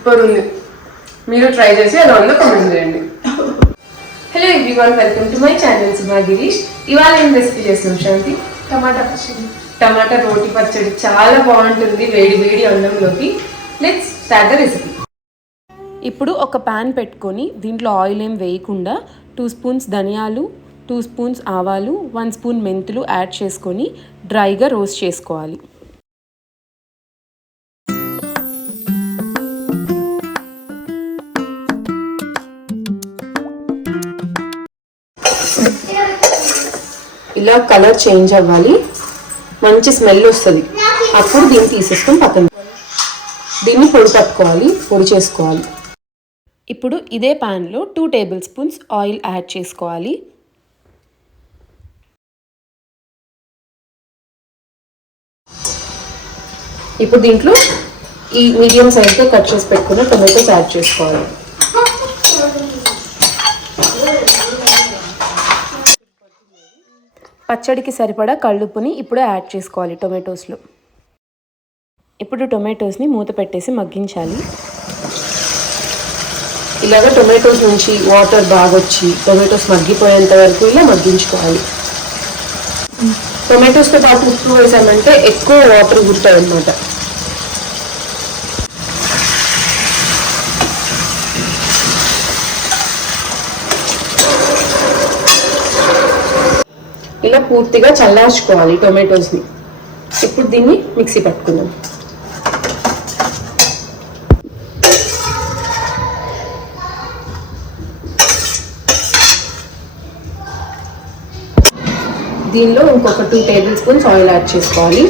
Super ఉంది. మీరు try చేసి ఎలా ఉందో కామెంట్ చేయండి. Hello everyone, welcome to my channel Suma Girish. ఇవాళ ఏం రెసిపీ చేస్తున్నాం శాంతి? టమాటా పచ్చడి. టమాటా రోటి పచ్చడి చాలా బాగుంటుంది వేడి వేడి అన్నంలోకి. Let's start the recipe. ఇప్పుడు ఒక ప్యాన్ పెట్టుకొని దీంట్లో ఆయిల్ ఏం వేయకుండా 2 స్పూన్స్ ధనియాలు, 2 స్పూన్స్ ఆవాలు, 1 స్పూన్ మెంతులు యాడ్ చేసుకొని డ్రైగా రోస్ట్ చేసుకోవాలి. ఇలా కలర్ చేంజ్ అవ్వాలి, మంచి స్మెల్ వస్తుంది. అప్పుడు దీన్ని తీసేసుకొని పక్కన దీన్ని పొడి పట్టుకోవాలి, పొడి చేసుకోవాలి. ఇప్పుడు ఇదే ప్యాన్లో 2 టేబుల్ స్పూన్స్ ఆయిల్ యాడ్ చేసుకోవాలి. ఇప్పుడు దీంట్లో ఈ మీడియం సైజ్తో కట్ చేసి పెట్టుకున్న టొమాటోస్ యాడ్ చేసుకోవాలి. పచ్చడికి సరిపడా కళ్ళుప్పుని ఇప్పుడు యాడ్ చేసుకోవాలి టొమాటోస్లో. ఇప్పుడు టొమాటోస్ని మూత పెట్టేసి మగ్గించాలి. ఇలాగ టొమాటోస్ నుంచి వాటర్ బాగా వచ్చి టొమాటోస్ మగ్గిపోయేంత వరకు ఇలా మగ్గించుకోవాలి. టొమాటోస్తో పాటు ఉప్పు వేసామంటే ఎక్కువ వాటర్ గుర్తాయి అన్నమాట. ఇలా పూర్తిగా చల్లార్చుకోవాలి టొమాటోస్ని. ఇప్పుడు దీన్ని మిక్సీ పట్టుకుందాం. దీనిలో ఇంకొక 2 టేబుల్ స్పూన్స్ ఆయిల్ యాడ్ చేసుకోవాలి.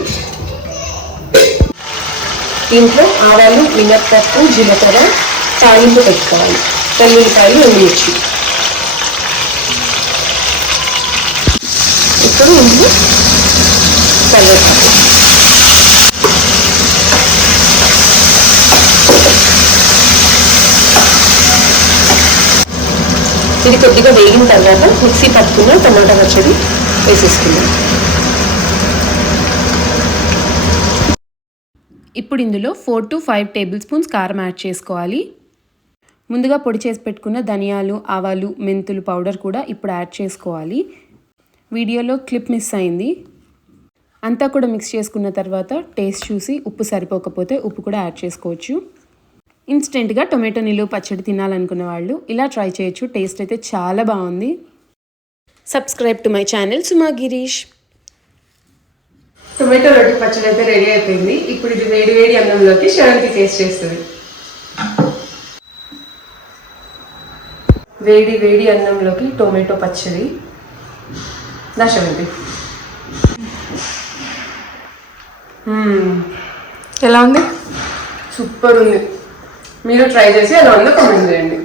దీంట్లో ఆవాలు, మినప్పప్పు, జీలకర్ర తాలింపు పెట్టుకోవాలి. వెల్లుల్లిపాయలు, ఎండుమిర్చి. ఇప్పుడు ఇందులో కరివేపాకు. ఇది కొద్దిగా వేగిన తర్వాత మిక్సీ పట్టుకున్న టమాటా పచ్చడి వేసేసుకుందాం. ఇప్పుడు ఇందులో 4 to 5 టేబుల్ స్పూన్స్ కారం యాడ్ చేసుకోవాలి. ముందుగా పొడి చేసి పెట్టుకున్న ధనియాలు, ఆవాలు, మెంతులు పౌడర్ కూడా ఇప్పుడు యాడ్ చేసుకోవాలి. వీడియోలో క్లిప్ మిస్ అయింది. అంతా కూడా మిక్స్ చేసుకున్న తర్వాత టేస్ట్ చూసి ఉప్పు సరిపోకపోతే ఉప్పు కూడా యాడ్ చేసుకోవచ్చు. ఇన్స్టెంట్గా టొమాటో నిలువ పచ్చడి తినాలనుకున్న వాళ్ళు ఇలా ట్రై చేయొచ్చు. టేస్ట్ అయితే చాలా బాగుంది. Subscribe to my channel Suma Girish. Tomato రోటి పచ్చడి అయితే రెడీ అయిపోయింది. ఇప్పుడు ఇది వేడి వేడి అన్నంలోకి శాంతి టేస్ట్ చేస్తుంది. వేడి వేడి అన్నంలోకి టొమాటో పచ్చడి శాంతి. ఎలా ఉంది? సూపర్ ఉంది. మీరు ట్రై చేసి ఎలా ఉందో కామెంట్ చేయండి.